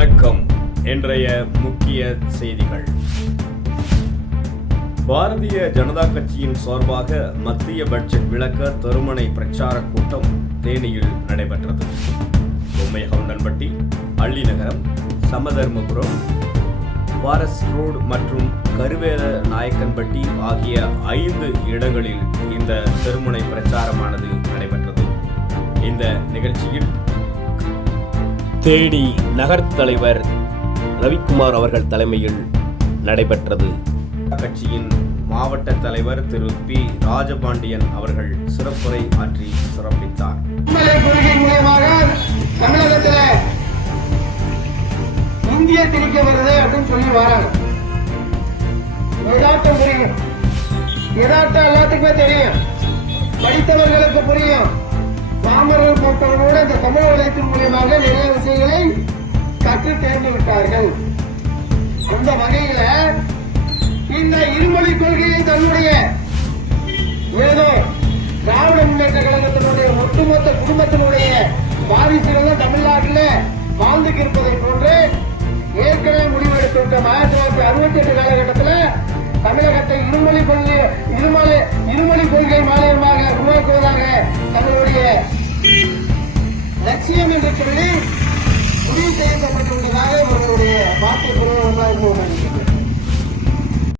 வணக்கம் இன்றைய முக்கிய செய்திகள். பாரதிய ஜனதா கட்சியின் சார்பாக மத்திய பட்ஜெட் விளக்க தருமனை பிரச்சார கூட்டம் தேனியில் நடைபெற்றது. பொம்மைஹவுண்டன்பட்டி அள்ளிநகரம் சமதர்மபுரம் பாரஸ் ரோடு மற்றும் கருவேல நாயக்கன்பட்டி ஆகிய ஐந்து இடங்களில் இந்த தெருமுனை பிரச்சாரமானது நடைபெற்றது. இந்த நிகழ்ச்சியில் தேனி நகர் தலைவர் ரவிக்குமார் அவர்கள் தலைமையில் நடைபெற்றது. கட்சியின் மாவட்ட தலைவர் திரு பி. ராஜபாண்டியன் அவர்கள் சிறப்புரை ஆற்றி சிறப்பித்தார். தமிழகத்துல இந்திய திணிக்க வருது அப்படின்னு சொல்லி வராங்க. புரியும். எல்லாத்துக்குமே தெரியும். படித்தவர்களுக்கு புரியும். சமூக மூலியமாக நிறைய விஷயங்களை கற்று தேர்ந்து விட்டார்கள். அந்த வகையில இந்த இருமொழி கொள்கையை தன்னுடைய ஏதோ திராவிட முன்னேற்ற கழகத்தினுடைய ஒட்டுமொத்த குடும்பத்தினுடைய வாரிசுகளும் தமிழ்நாட்டில் வாழ்ந்துக்கு இருப்பதை போன்று ஏற்கனவே முடிவெடுத்துவிட்ட ஆயிரத்தி தொள்ளாயிரத்தி அறுபத்தி எட்டு காலகட்டத்தில் தமிழகத்தை இருமொழி கொள்கை இருமொழி இருமொழி கொள்கை மாநிலமாக உருவாக்குவதாக தங்களுடைய அவசியம் என்று சொல்லி முடிவு செய்யப்பட்டுள்ளதாக அவர்களுடைய வார்த்தை ஒன்றாக